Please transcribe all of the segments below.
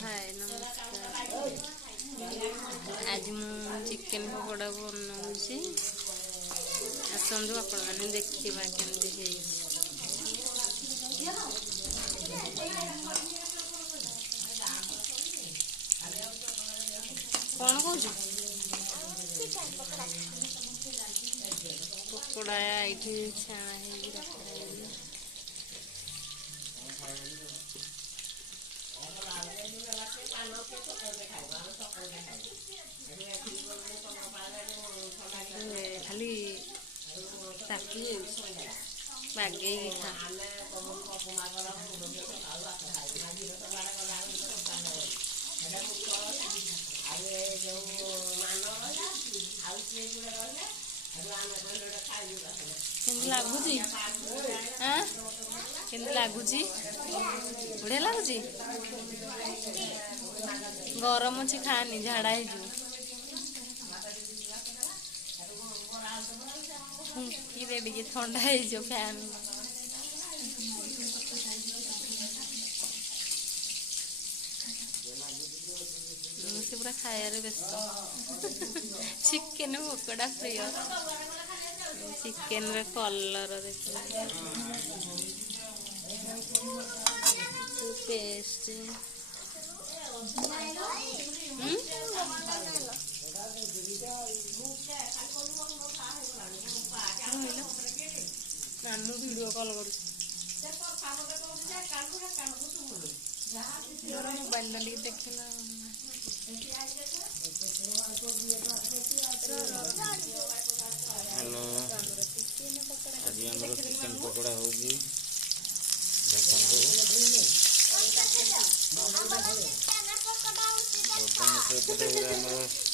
हाय नमस्कार। आज मु चिकेन पकोड़ा बनाऊँगी। आसतु आपण मैंने देखा केमती कौन कौन पकोड़ा ये छाणा खाली ताकि बागे खा लगुच लगुच बढ़िया लगुच गरम अच्छी खानी झाड़ा फुंकी टे ठंडा हो फैन से पूरा खायार व्यस्त चिकेन पकोड़ा प्रिय चिकेन कलर देखिए पेस्ट नानू वीडियो कॉल कर मोबाइल देखना हेलो आज आमर चिकेन पकोड़ा होगी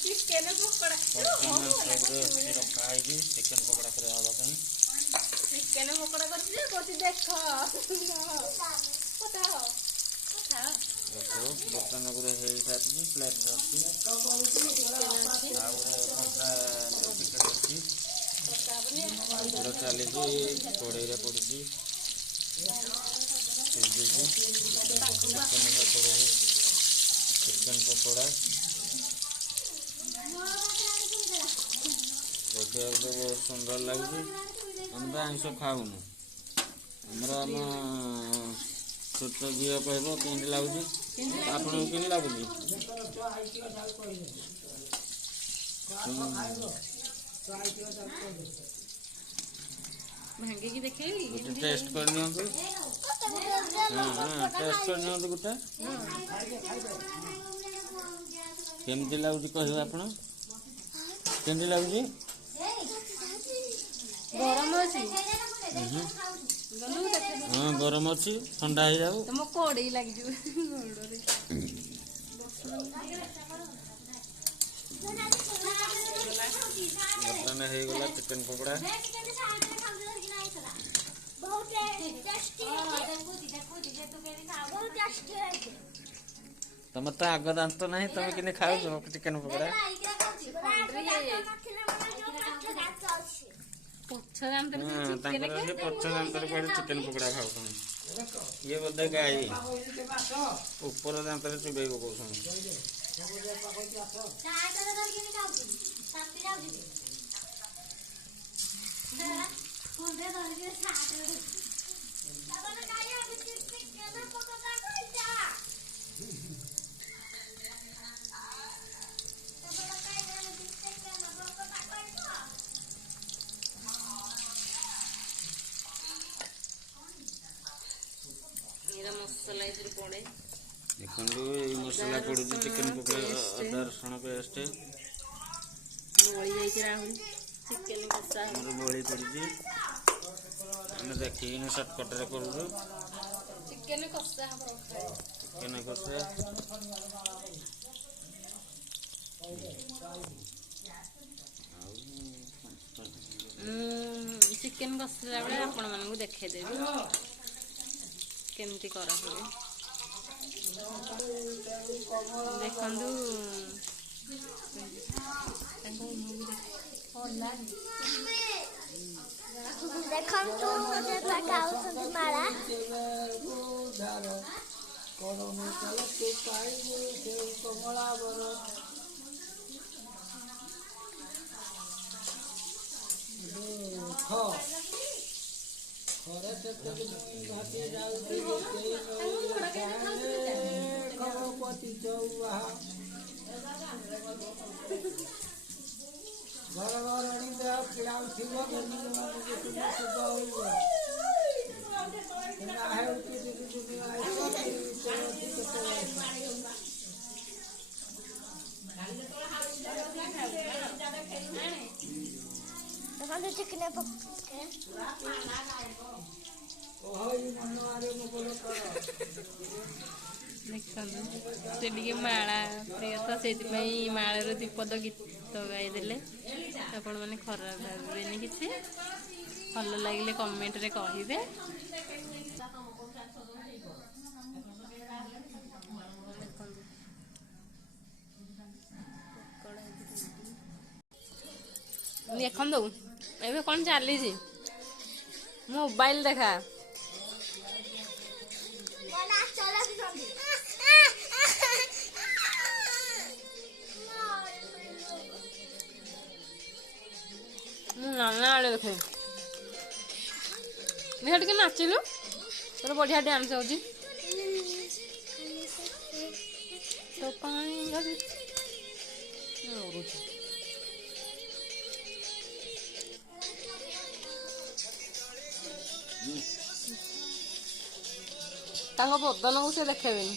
चिकेन पकोड़ा बर्तन को प्लेट चली कड़े पड़ी चिकेन पकोड़ा देखा बहुत सुंदर लगे हम आइंस खाऊनु आम छोट झी कह केमती लगुच आपन के लगुच भांगी देखे टेस्ट कर टेस्ट कर गोटे केमती लगुच कह आप केमती लगुच गरम अच्छी हाँ गरम अच्छी ठंडा हो जाऊ तुम कड़े लगे बर्तन हो गला चिकेन पकोड़ा तुम तो आग दांत ना तुम कि खाऊ चिकेन पकोड़ा पछ दांत चिकेन पकोड़ा खाऊ ये बोधे गाई ऊपर दांत चुबे पकाऊ मसला पड़े देखो ये मसला पड़ू चिकेन पकोड़ा अदा रसुण पेस्ट चिकेन कषा बड़ी पड़ी देखी सर्टकट कर चिकेन कषा चिकेन कषा चिकेन कषा बेले आपण मानू देखेदेवी केमती करा हुए देखंदु देखंतु जेता खाउछन माला चिकने ଦେଖନ୍ତୁ ସେ ଟିକେ ମାଳା ପ୍ରିୟ ତ ସେଇଥିପାଇଁ ମାଳାର ଦୀପଦ ଗୀତ ଗାଇଦେଲେ। ଆପଣମାନେ ଖରାପ ଭାବିବେନି କିଛି, ଭଲ ଲାଗିଲେ କମେଣ୍ଟରେ କହିବେ। ଦେଖନ୍ତୁ ଏବେ କ'ଣ ଚାଲିଛି, ମୋବାଇଲ ଦେଖା। ନାନା ଆଡ଼େ ଦେଖେ ଦେଖିଆ ଟିକେ ନାଚିଲୁ, ତୋର ବଢ଼ିଆ ଡ୍ୟାନ୍ସ ହଉଛି। ତୋ ପାଇଁ ତାଙ୍କ ବଦନକୁ ସେ ଦେଖେଇବେନି।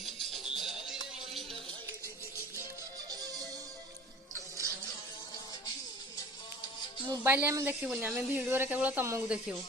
ମୋବାଇଲ ଆମେ ଦେଖିବୁନି, ଆମେ ଭିଡ଼ିଓରେ କେବଳ ତମକୁ ଦେଖିବୁ।